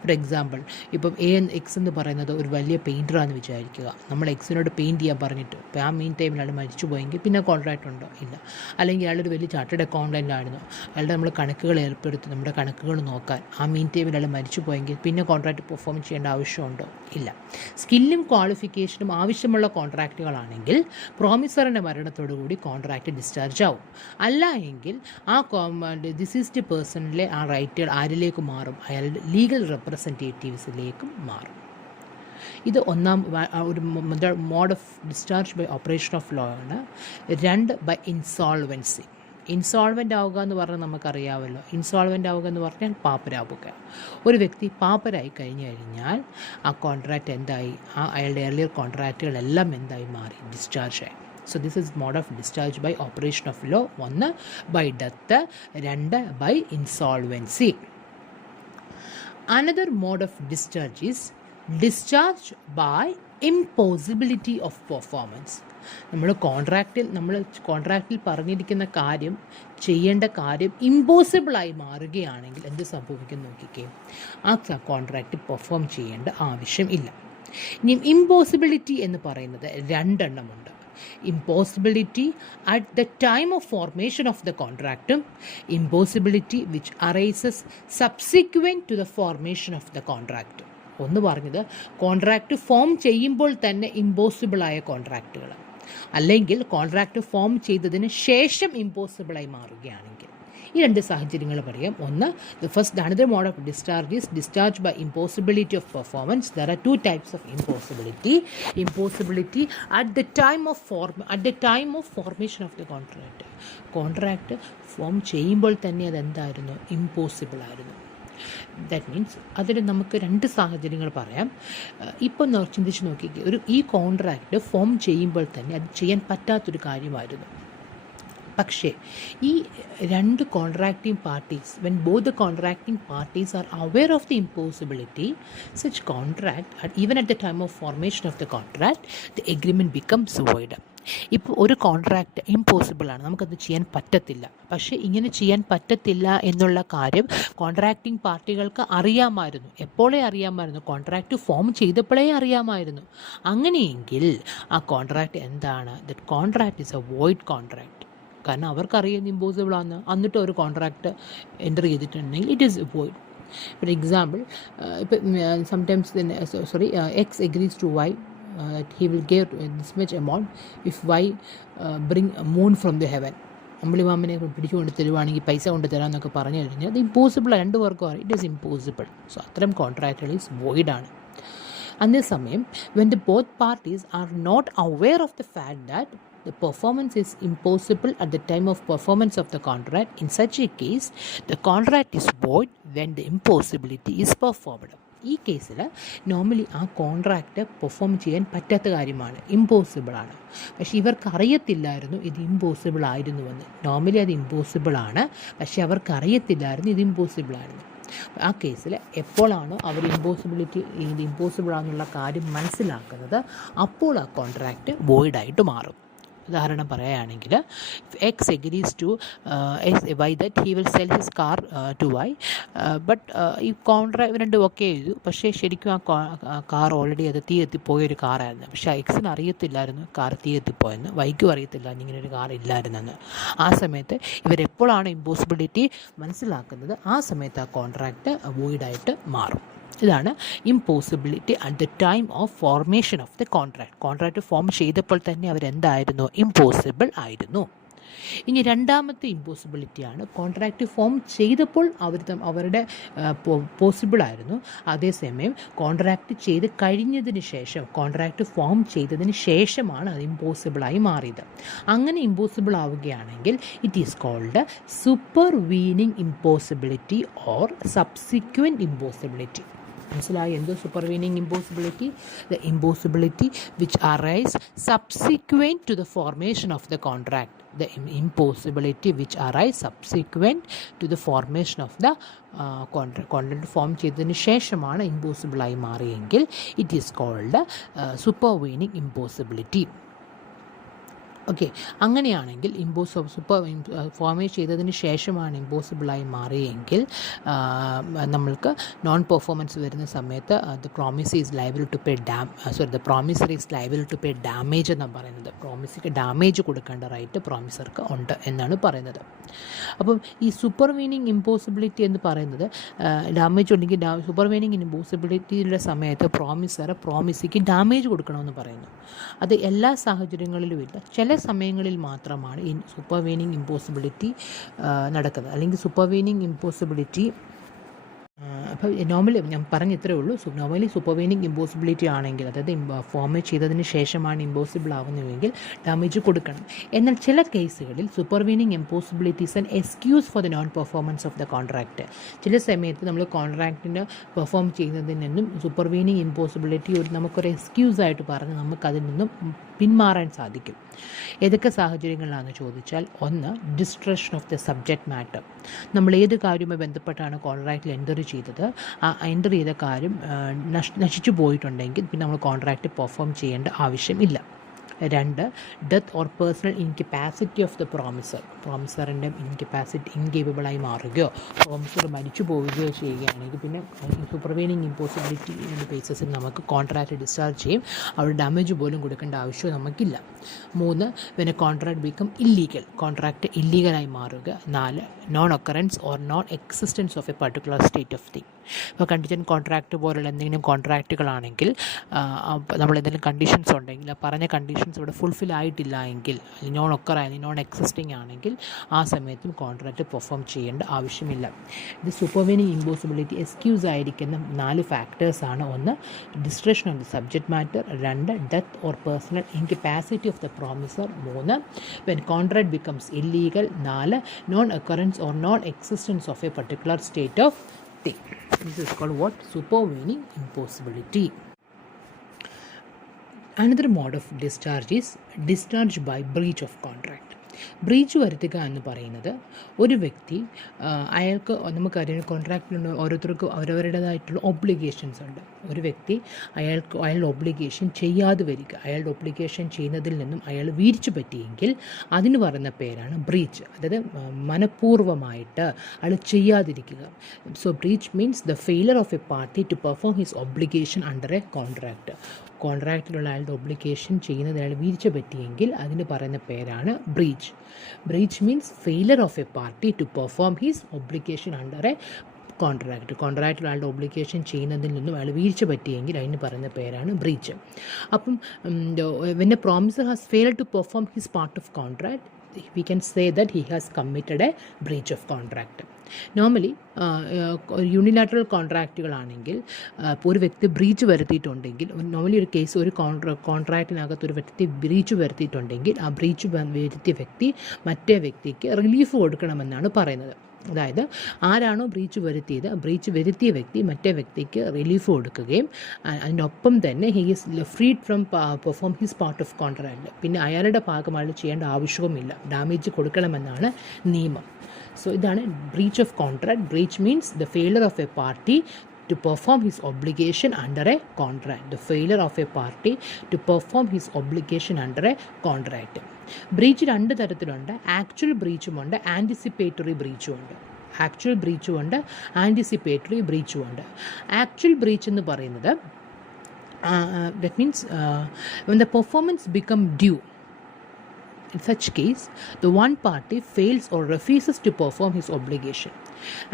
ഫോർ എക്സാമ്പിൾ, ഇപ്പം എക്സ് എന്ന് പറയുന്നത് ഒരു വലിയ പെയിൻറ്ററാണെന്ന് വിചാരിക്കുക. നമ്മൾ എക്സിനോട് പെയിൻറ്റ് ചെയ്യാൻ പറഞ്ഞിട്ട് ഇപ്പോൾ ആ മീൻ ടൈമിൽ അയാൾ മരിച്ചു പോയെങ്കിൽ പിന്നെ കോൺട്രാക്റ്റ് ഉണ്ടോ? ഇല്ല. അല്ലെങ്കിൽ അയാളൊരു വലിയ ചാർട്ടേഡ് അക്കൗണ്ടൻ്റ് ആയിരുന്നു, അയാളുടെ നമ്മൾ കണക്കുകൾ ഏർപ്പെടുത്തി നമ്മുടെ കണക്കുകൾ നോക്കാൻ ആ മീൻ ടൈമിൽ അയാൾ മരിച്ചു പോയെങ്കിൽ പിന്നെ കോൺട്രാക്റ്റ് പെർഫോം ചെയ്യേണ്ട ആവശ്യമുണ്ടോ? ഇല്ല. സ്കില്ലും ക്വാളിഫിക്കേഷനും ആവശ്യമുള്ള കോൺട്രാക്റ്റുകളാണെങ്കിൽ പ്രോമിസറിൻ്റെ മരണത്തോടുകൂടി കോൺട്രാക്റ്റ് ഡിസ്ചാർജ് ആവും. അല്ല എങ്കിൽ ആ ഡിസീസ്ഡ് പേഴ്സണിലെ ആ റൈറ്റുകൾ ആരിലേക്ക് മാറും? അയാളുടെ ലീഗൽ റെപ്രസെൻറ്റേറ്റീവ്സിലേക്കും മാറും. ഇത് ഒരു mode of discharge by operation of law ആണ്. 2 ബൈ ഇൻസോൾവൻസി. ഇൻസോൾവൻ്റ് ആവുക എന്ന് പറഞ്ഞാൽ നമുക്കറിയാമല്ലോ. ഇൻസോൾവൻ്റ് ആവുക എന്ന് പറഞ്ഞാൽ പാപ്പരാവുക. ഒരു വ്യക്തി പാപ്പരായി കഴിഞ്ഞാൽ ആ കോൺട്രാക്റ്റ് എന്തായി? അയാളുടെ എർലിയർ കോൺട്രാക്റ്റുകളെല്ലാം എന്തായി മാറി? ഡിസ്ചാർജ് ആയി. So this is mode of discharge by operation of law. 1 by death, 2 by insolvency. Another mode of discharge is discharge by impossibility of performance. നമ്മൾ കോൺട്രാക്റ്റിൽ പറഞ്ഞിരിക്കുന്ന കാര്യം, ചെയ്യേണ്ട കാര്യം ഇമ്പോസിബിളായി മാറുകയാണെങ്കിൽ എന്ത് സംഭവിക്കും നോക്കിക്കേ. ആ കോൺട്രാക്റ്റ് പെർഫോം ചെയ്യേണ്ട ആവശ്യം ഇല്ല. ഇനി ഇമ്പോസിബിലിറ്റി എന്ന് പറയുന്നത് 2 എണ്ണമുണ്ട്. Impossibility at the time of formation of the contract, impossibility which arises subsequent to the formation of the contract. ഒന്ന് പറഞ്ഞത് കോൺട്രാക്റ്റ് ഫോം ചെയ്യുമ്പോൾ തന്നെ ഇമ്പോസിബിളായ കോൺട്രാക്റ്റുകൾ, അല്ലെങ്കിൽ കോൺട്രാക്റ്റ് ഫോം ചെയ്തതിന് ശേഷം ഇമ്പോസിബിളായി മാറുകയാണെങ്കിൽ. ഈ 2 സാഹചര്യങ്ങൾ പറയാം. ഒന്ന്, another mode of discharge is discharge by impossibility of performance. There are 2 types of impossibility. Impossibility at the time of formation of the contract. Contract form ചെയ്യുമ്പോൾ തന്നെ അതെന്തായിരുന്നു? ഇമ്പോസിബിൾ ആയിരുന്നു. ദാറ്റ് മീൻസ് അതിൽ നമുക്ക് 2 സാഹചര്യങ്ങൾ പറയാം. ഇപ്പം ചിന്തിച്ച് നോക്കിക്കേ, ഈ കോൺട്രാക്റ്റ് ഫോം ചെയ്യുമ്പോൾ തന്നെ അത് ചെയ്യാൻ പറ്റാത്തൊരു കാര്യമായിരുന്നു. പക്ഷേ ഈ 2 contracting parties, when both the contracting parties are aware of the impossibility, such contract, even at the time of formation of the contract, the agreement becomes void. ഇപ്പോൾ ഒരു കോൺട്രാക്റ്റ് ഇമ്പോസിബിളാണ്, നമുക്കത് ചെയ്യാൻ പറ്റത്തില്ല. പക്ഷേ ഇങ്ങനെ ചെയ്യാൻ പറ്റത്തില്ല എന്നുള്ള കാര്യം കോൺട്രാക്റ്റിംഗ് പാർട്ടികൾക്ക് അറിയാമായിരുന്നു. എപ്പോഴേ അറിയാമായിരുന്നു? കോൺട്രാക്റ്റ് ഫോം ചെയ്തപ്പോഴേ അറിയാമായിരുന്നു. അങ്ങനെയെങ്കിൽ ആ കോൺട്രാക്റ്റ് എന്താണ്? That contract is a void contract. കാരണം അവർക്കറിയാം ഇമ്പോസിബിൾ ആണ്. എന്നിട്ട് ഒരു കോൺട്രാക്റ്റ് എൻ്റർ ചെയ്തിട്ടുണ്ടെങ്കിൽ it is void. For example, ഇപ്പം sometimes X agrees to Y that he will give this much amount if Y bring a moon from the heaven. അമ്പിളിമാമനെ പിടിച്ചുകൊണ്ട് തരുവാണെങ്കിൽ പൈസ കൊണ്ട് തരാമെന്നൊക്കെ പറഞ്ഞു കഴിഞ്ഞാൽ അത് ഇമ്പോസിബിൾ. 2 പേർക്കും അറിയാം ഇറ്റ് ഈസ് ഇമ്പോസിബിൾ. സോ അത്തരം കോൺട്രാക്റ്റുകൾ ഈസ് വോയിഡാണ്. അതേസമയം when the both parties are not aware of the fact that the performance is impossible at the time of performance of the contract, in such a case the contract is void when the impossibility is performed. ഈ കേസിൽ നോർമലി ആ കോൺട്രാക്റ്റ് പെർഫോം ചെയ്യാൻ പറ്റാത്ത കാര്യമാണ്, ഇമ്പോസിബിളാണ്. പക്ഷേ ഇവർക്ക് അറിയത്തില്ലായിരുന്നു ഇത് ഇമ്പോസിബിൾ ആയിരുന്നുവെന്ന്. നോർമലി അത് ഇമ്പോസിബിളാണ്, പക്ഷേ അവർക്ക് അറിയത്തില്ലായിരുന്നു ഇത് ഇമ്പോസിബിളായിരുന്നു. ആ കേസിൽ എപ്പോഴാണോ അവർ ഇത് ഇമ്പോസിബിളാണെന്നുള്ള കാര്യം മനസ്സിലാക്കുന്നത്, അപ്പോൾ ആ കോൺട്രാക്റ്റ് വോയിഡായിട്ട് മാറും. ഉദാഹരണം പറയുകയാണെങ്കിൽ, X agrees to Y that he will sell his car to Y, but ഈ കോൺട്രാക്ട് 2 ഓക്കെ ചെയ്തു. പക്ഷേ ശരിക്കും ആ കാർ ഓൾറെഡി അത് തീ എത്തിപ്പോയൊരു കാറായിരുന്നു. പക്ഷേ എക്സിന് അറിയത്തില്ലായിരുന്നു കാർ തീ എത്തിപ്പോയെന്ന്, വൈക്കും അറിയത്തില്ലായിരുന്നു ഇങ്ങനെ ഒരു കാർ ഇല്ലായിരുന്നെന്ന്. ആ സമയത്ത് ഇവരെപ്പോഴാണ് ഇമ്പോസിബിലിറ്റി മനസ്സിലാക്കുന്നത്, ആ സമയത്ത് ആ കോൺട്രാക്റ്റ് വോയിഡായിട്ട് മാറും. ഇതാണ് impossibility at the time of formation of the contract. Contract form ചെയ്തപ്പോൾ തന്നെ അവരെന്തായിരുന്നു? ഇമ്പോസിബിൾ ആയിരുന്നു. ഇനി 2ാമത്തെ ഇമ്പോസിബിലിറ്റിയാണ് കോൺട്രാക്റ്റ് ഫോം ചെയ്തപ്പോൾ അവരുടെ പോസിബിളായിരുന്നു. അതേസമയം കോൺട്രാക്റ്റ് ചെയ്ത് കഴിഞ്ഞതിന് ശേഷം, കോൺട്രാക്റ്റ് ഫോം ചെയ്തതിന് ശേഷമാണ് അത് ഇമ്പോസിബിളായി മാറിയത്. അങ്ങനെ ഇമ്പോസിബിൾ ആവുകയാണെങ്കിൽ it is called supervening impossibility or subsequent impossibility. മനസ്സിലായി എന്തോ supervening impossibility? The impossibility which arise subsequent to the formation of the contract. The impossibility which arise subsequent to the formation of the contract. Contract form ചെയ്തതിന് ശേഷമാണ് ഇമ്പോസിബിളായി മാറിയെങ്കിൽ it is called supervening impossibility. Okay, അങ്ങനെയാണെങ്കിൽ ഫോർമേറ്റ് ചെയ്തതിന് ശേഷമാണ് ഇമ്പോസിബിളായി മാറിയെങ്കിൽ നമ്മൾക്ക് നോൺ പെർഫോമൻസ് വരുന്ന സമയത്ത് the promisor is liable to pay damage എന്നാണ് പറയുന്നത്. പ്രോമിസിക്ക് ഡാമേജ് കൊടുക്കേണ്ട റൈറ്റ് പ്രോമിസർക്ക് ഉണ്ട് എന്നാണ് പറയുന്നത്. അപ്പം ഈ സൂപ്പർവീനിങ് ഇമ്പോസിബിലിറ്റി എന്ന് പറയുന്നത് ഡാമേജ് ഉണ്ടെങ്കിൽ സൂപ്പർവീനിങ് ഇമ്പോസിബിലിറ്റിയുടെ സമയത്ത് പ്രോമിസിക്ക് ഡാമേജ് കൊടുക്കണമെന്ന് പറയുന്നു. അത് എല്ലാ സാഹചര്യങ്ങളിലും ഇല്ല, ചില സമയങ്ങളിൽ മാത്രമാണ് ഈ സൂപ്പർവീനിങ് ഇമ്പോസിബിലിറ്റി നടക്കുന്നത്. അല്ലെങ്കിൽ സൂപ്പർവീനിങ് ഇമ്പോസിബിലിറ്റി അപ്പോൾ നോർമലി ഞാൻ പറഞ്ഞ ഇത്രയേ ഉള്ളൂ. നോർമലി സൂപ്പർവീനിങ് ഇമ്പോസിബിലിറ്റി ആണെങ്കിൽ, അതായത് ഫോർമേറ്റ് ചെയ്തതിന് ശേഷമാണ് ഇമ്പോസിബിൾ ആവുന്നതെങ്കിൽ ഡാമേജ് കൊടുക്കണം. എന്നാൽ ചില കേസുകളിൽ supervening impossibility is an excuse for the non performance of the contract. ചില സമയത്ത് നമ്മൾ കോൺട്രാക്റ്റിന് പെർഫോം ചെയ്യുന്നതിൽ നിന്നും സൂപ്പർവീനിങ് ഇമ്പോസിബിലിറ്റി നമുക്കൊരു എക്സ്ക്യൂസായിട്ട് പറഞ്ഞ് നമുക്കതിൽ നിന്നും പിന്മാറാൻ സാധിക്കും. ഏതൊക്കെ സാഹചര്യങ്ങളിലാണെന്ന് ചോദിച്ചാൽ, ഒന്ന്, destruction of the subject matter. നമ്മൾ ഏത് കാര്യവുമായി ബന്ധപ്പെട്ടാണ് കോൺട്രാക്റ്റിൽ എൻ്റർ ചെയ്തത്, ആ എൻ്റർ ചെയ്ത കാര്യം നശിച്ചു പോയിട്ടുണ്ടെങ്കിൽ പിന്നെ നമ്മൾ കോൺട്രാക്റ്റ് പെർഫോം ചെയ്യേണ്ട ആവശ്യമില്ല. രണ്ട്, death or personal incapacity of the പ്രോമിസറിൻ്റെ ഇൻകേപ്പബിളായി മാറുകയോ പ്രോമിസർ മരിച്ചു പോവുകയോ ചെയ്യുകയാണെങ്കിൽ പിന്നെ സൂപ്പർവീനിങ് ഇമ്പോസിബിലിറ്റി ബേസിസിൽ നമുക്ക് കോൺട്രാക്റ്റ് ഡിസ്ചാർജ് ചെയ്യും. അവിടെ ഡാമേജ് പോലും കൊടുക്കേണ്ട ആവശ്യം നമുക്കില്ല. മൂന്ന്, when a contract become illegal, contract ഇല്ലീഗലായി മാറുക. നാല്, non occurrence or non existence of a particular state of thing. ഇപ്പോൾ കണ്ടീജൻറ്റ് കോൺട്രാക്റ്റ് പോലുള്ള എന്തെങ്കിലും കോൺട്രാക്റ്റുകളാണെങ്കിൽ നമ്മൾ എന്തെങ്കിലും കണ്ടീഷൻസ് ഉണ്ടെങ്കിൽ ആ പറഞ്ഞ കണ്ടീഷൻസ് ഇവിടെ ഫുൾഫിൽ ആയിട്ടില്ല എങ്കിൽ, നോൺ ഒക്കറായി നോൺ എക്സിസ്റ്റിംഗ് ആണെങ്കിൽ ആ സമയത്തും കോൺട്രാക്റ്റ് പെർഫോം ചെയ്യേണ്ട ആവശ്യമില്ല. ഇത് സൂപ്പർവീനിങ് ഇമ്പോസിബിലിറ്റി എക്സ്ക്യൂസ് ആയിരിക്കുന്ന 4 ഫാക്ടേഴ്സാണ്. ഒന്ന്, destruction of the subject matter. രണ്ട്, death or personal incapacity of the promisor. മൂന്ന്, വെൻ കോൺട്രാക്ട് ബിക്കംസ് ഇല്ലീഗൽ. നാല്, നോൺ occurrence or non-existence of a particular state of thing. This is called what? Supervening impossibility. Another mode of discharge is discharge by breach of contract. Breach വരുത്തുക എന്ന് പറയുന്നത് ഒരു വ്യക്തി അയാൾക്ക്, നമുക്കറിയാം കോൺട്രാക്റ്റിലുള്ള ഓരോരുത്തർക്കും അവരവരുടേതായിട്ടുള്ള ഒബ്ലിഗേഷൻസ് ഉണ്ട്. ഒരു വ്യക്തി അയാളുടെ ഒബ്ലിഗേഷൻ ചെയ്യാതെ വരിക, അയാളുടെ ഒബ്ലിഗേഷൻ ചെയ്യുന്നതിൽ നിന്നും അയാൾ വീഴ്ച പറ്റിയെങ്കിൽ അതിന് പറയുന്ന പേരാണ് ബ്രീച്ച്. അതായത് മനഃപൂർവ്വമായിട്ട് അയാൾ ചെയ്യാതിരിക്കുക. So breach means the failure of a party to perform his obligation under a contract. കോൺട്രാക്റ്റിലുള്ള അയാളുടെ ഒബ്ലിഗേഷൻ ചെയ്യുന്നത് അയാൾ വീഴ്ച പറ്റിയെങ്കിൽ അതിന് പറയുന്ന പേരാണ് breach. Breach means failure of a party to perform his obligation under a contract. കോൺട്രാക്റ്റിൽ അയാളുടെ ഒബ്ലിഗേഷൻ ചെയ്യുന്നതിൽ നിന്നും അയാൾ വീഴ്ച പറ്റിയെങ്കിൽ അതിന് പറയുന്ന പേരാണ് ബ്രീച്ച്. അപ്പം when a promisor has failed to perform his part of contract, we can say that he has committed a breach of contract. Normally unilateral കോൺട്രാക്റ്റുകളാണെങ്കിൽ ഇപ്പോൾ ഒരു വ്യക്തി ബ്രീച്ച് വരുത്തിയിട്ടുണ്ടെങ്കിൽ, നോർമലി ഒരു കേസ് ഒരു കോൺട്രാക്റ്റിനകത്ത് ഒരു വ്യക്തി ബ്രീച്ച് വരുത്തിയിട്ടുണ്ടെങ്കിൽ ആ ബ്രീച്ച് വരുത്തിയ വ്യക്തി മറ്റേ വ്യക്തിക്ക് റിലീഫ് കൊടുക്കണമെന്നാണ് പറയുന്നത്. അതായത് ആരാണോ ബ്രീച്ച് വരുത്തിയ വ്യക്തി മറ്റേ വ്യക്തിക്ക് റിലീഫ് കൊടുക്കുകയും അതിനൊപ്പം തന്നെ he is freed from perform his part of contract. പിന്നെ അയാളുടെ ഭാഗമായിട്ട് ചെയ്യേണ്ട ആവശ്യവുമില്ല, ഡാമേജ് കൊടുക്കണമെന്നാണ് നിയമം. സോ ഇതാണ് breach of contract. Breach means the failure of a party to perform his obligation under a contract. The failure of a party to perform his obligation under a contract. Breach 2 തരത്തിലുണ്ട്. ആക്ച്വൽ ബ്രീച്ചും ഉണ്ട്, ആൻറ്റിസിപ്പേറ്ററി ബ്രീച്ചും ഉണ്ട്. ആക്ച്വൽ ബ്രീച്ചും ഉണ്ട്, ആൻറ്റിസിപ്പേറ്ററി ബ്രീച്ചും ഉണ്ട്. ആക്ച്വൽ ബ്രീച്ച് എന്ന് പറയുന്നത് that means when the performance become due. In such case, the one party fails or refuses to perform his obligation.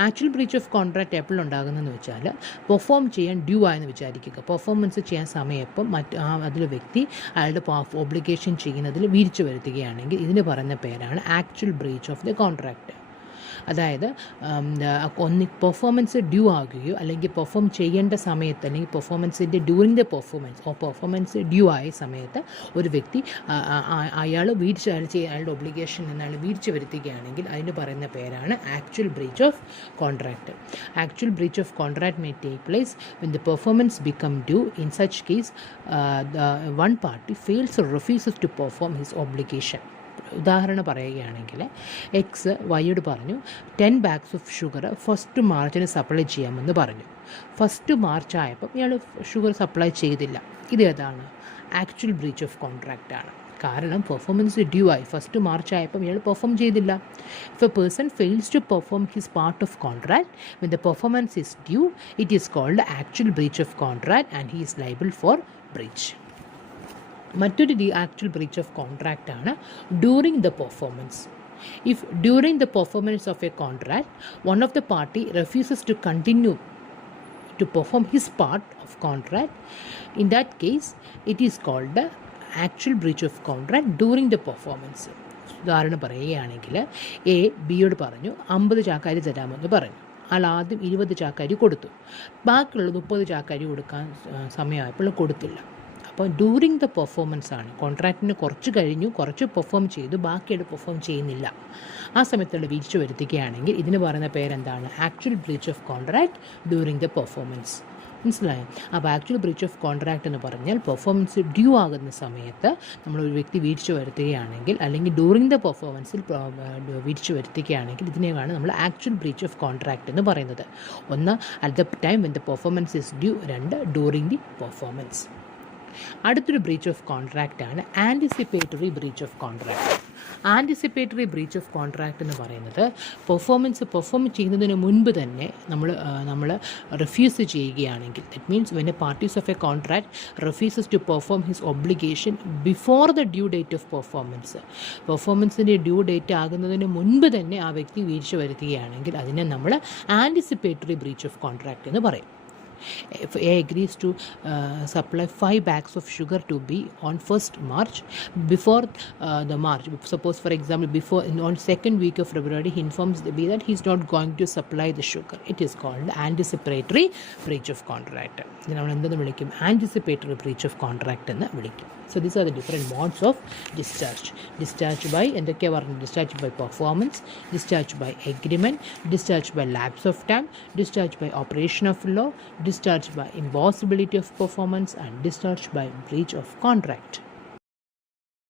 Actual breach of contract എപ്പോഴും ഉണ്ടാകുന്നതെന്ന് വെച്ചാൽ പെർഫോം ചെയ്യാൻ ഡ്യൂ ആയെന്ന് വിചാരിക്കുക. പെർഫോമൻസ് ചെയ്യാൻ സമയപ്പം അതിൽ വ്യക്തി അയാളുടെ ഒബ്ലിഗേഷൻ ചെയ്യുന്നതിൽ വീഴ്ച വരുത്തുകയാണെങ്കിൽ ഇതിന് പറയുന്ന പേരാണ് actual breach of the contract. അതായത് ഒന്ന് പെർഫോമൻസ് ഡ്യൂ ആകുകയോ അല്ലെങ്കിൽ പെർഫോം ചെയ്യേണ്ട സമയത്ത് അല്ലെങ്കിൽ പെർഫോമൻസിൻ്റെ ഡ്യൂറിങ് ദ പെർഫോമൻസ് ഡ്യൂ ആയ സമയത്ത് ഒരു വ്യക്തി അയാൾ അയാളുടെ ഒബ്ലിഗേഷൻ അയാൾ വീഴ്ച വരുത്തുകയാണെങ്കിൽ അതിന് പറയുന്ന പേരാണ് actual breach of contract. Actual breach of contract may take place when the performance become due. In such case, the one party fails or refuses to perform his obligation. ഉദാഹരണം പറയുകയാണെങ്കിൽ എക്സ് വൈയോട് പറഞ്ഞു 10 bags ഓഫ് ഷുഗർ ഫസ്റ്റ് മാർച്ചിന് സപ്ലൈ ചെയ്യാമെന്ന് പറഞ്ഞു. ഫസ്റ്റ് മാർച്ച് ആയപ്പം ഇയാൾ ഷുഗർ സപ്ലൈ ചെയ്തില്ല. ഇത് ഏതാണ്? ആക്ച്വൽ ബ്രീച്ച് ഓഫ് കോൺട്രാക്റ്റ് ആണ്. കാരണം പെർഫോമൻസ് ഡ്യൂ ആയി, ഫസ്റ്റ് മാർച്ച് ആയപ്പം ഇയാൾ പെർഫോം ചെയ്തില്ല. If a person fails to perform his part of contract when the performance is due, it is called actual breach of contract and he is liable for breach. മറ്റൊരു ആക്ച്വൽ ബ്രീച്ച് ഓഫ് കോൺട്രാക്റ്റ് ആണ് during the performance. If during the performance of a contract one of the party refuses to continue to perform his part of contract, in that case it is called the actual breach of contract during the performance. ഉദാഹരണം പറയുകയാണെങ്കിൽ എ ബിയോട് പറഞ്ഞു 50 ചാക്കാരി തരാമെന്ന് പറഞ്ഞു. അയാൾ ആദ്യം 20 ചാക്കാരി കൊടുത്തു. ബാക്കിയുള്ള 30 ചാക്കാരി കൊടുക്കാൻ സമയമായപ്പോൾ കൊടുത്തില്ല. അപ്പോൾ ഡ്യൂറിങ് ദ പെർഫോമൻസ് ആണ്. കോൺട്രാക്റ്റിന് കുറച്ച് കഴിഞ്ഞു, കുറച്ച് പെർഫോം ചെയ്തു, ബാക്കിയായിട്ട് പെർഫോം ചെയ്യുന്നില്ല. ആ സമയത്തുള്ള വീഴ്ച വരുത്തുകയാണെങ്കിൽ ഇതിന് പറയുന്ന പേരെന്താണ്? Actual breach of contract during the performance. മനസ്സിലായോ? അപ്പോൾ ആക്ച്വൽ ബ്രീച്ച് ഓഫ് കോൺട്രാക്റ്റ് എന്ന് പറഞ്ഞാൽ പെർഫോമൻസ് ഡ്യൂ ആകുന്ന സമയത്ത് നമ്മളൊരു വ്യക്തി വീഴ്ച വരുത്തുകയാണെങ്കിൽ അല്ലെങ്കിൽ ഡ്യൂറിങ് ദ പെർഫോമൻസിൽ വീഴ്ച വരുത്തുകയാണെങ്കിൽ ഇതിനെയാണ് നമ്മൾ ആക്ച്വൽ ബ്രീച്ച് ഓഫ് കോൺട്രാക്റ്റ് എന്ന് പറയുന്നത്. ഒന്ന്, at the time when the performance is due. രണ്ട്, ഡ്യൂറിങ് ദി പെർഫോമൻസ്. അടുത്തൊരു ബ്രീച്ച് ഓഫ് കോൺട്രാക്റ്റ് ആണ് anticipatory breach of contract. Anticipatory breach of contract എന്ന് പറയുന്നത് പെർഫോം ചെയ്യുന്നതിന് മുൻപ് തന്നെ നമ്മൾ റിഫ്യൂസ് ചെയ്യുകയാണെങ്കിൽ, that means when a parties of a contract refuses to perform his obligation before the due date of പെർഫോമൻസിൻ്റെ ഡ്യൂ ഡേറ്റ് ആകുന്നതിന് മുൻപ് തന്നെ ആ വ്യക്തി വീഴ്ച വരുത്തുകയാണെങ്കിൽ അതിനെ നമ്മൾ ആൻറ്റിസിപ്പേറ്ററി ബ്രീച്ച് ഓഫ് കോൺട്രാക്റ്റ് എന്ന് പറയും. If A agrees to supply 5 bags of sugar to B on 1st March, before the March, suppose for example on 2nd week of February he informs the B that he is not going to supply the sugar, it is called anticipatory breach of contract. ഇതിനെ നമ്മൾ എന്തെന്ന് വിളിക്കും? ആൻറ്റിസിപ്പേറ്ററി ബ്രീച്ച് ഓഫ് കോൺട്രാക്റ്റ് എന്ന് വിളിക്കും. So these are the different modes of discharge. Discharge by എന്തൊക്കെയാണ് പറഞ്ഞത്? discharge by performance, discharge by agreement, discharge by lapse of time, discharge by operation of law, discharge by impossibility of performance, and discharge by breach of contract.